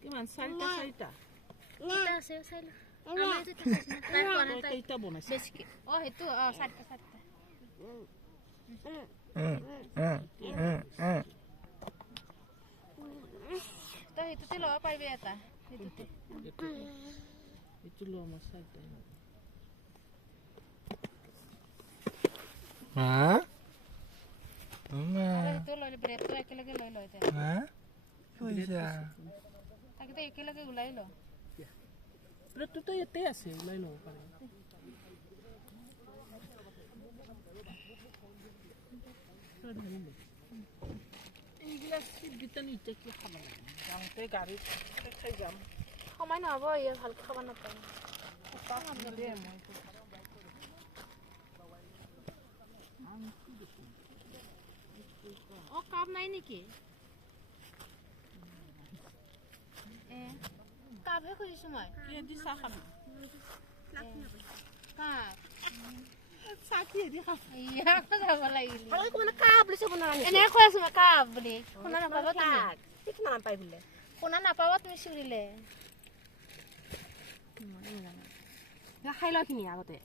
কিমান চাৰিটা এটা আছে চাই ল কেইটা বনাইছে বেছিকে সেইটো চাৰিটা তই সেইটোতে ল'ব পাৰিবি এটা সেইটোতে এইটো ল আমাৰ চাৰিটা সেইটো লৈ ব্ৰেডটো একেলগে লৈ লয় তাকে একেলগে ওলাই ল ব্ৰেডটোতো ইয়াতে আছে ওলাই ল'ব পাৰি এইগিলা চিপকেইটা এতিয়া কি খাব লাগে যাওঁতে গাড়ীত খাই যাম সময় নহ'ব ইয়াৰ ভালকৈ খাব নাপায় কাপ নাই নেকি কাপহে খুজিছোঁ মই কিহেদি চাহ খাবি কাপ চাহ কিহেদি খাবি ইয়াকো যাব লাগিল কাপ লৈছে বনা এনেকৈ কৈ আছোঁ মই কাপ বুলি শুনা নাপাব তুমি নাপাই বোলে শুনা নাপাব তুমি চিৰিলে খাই লখিনি আগতে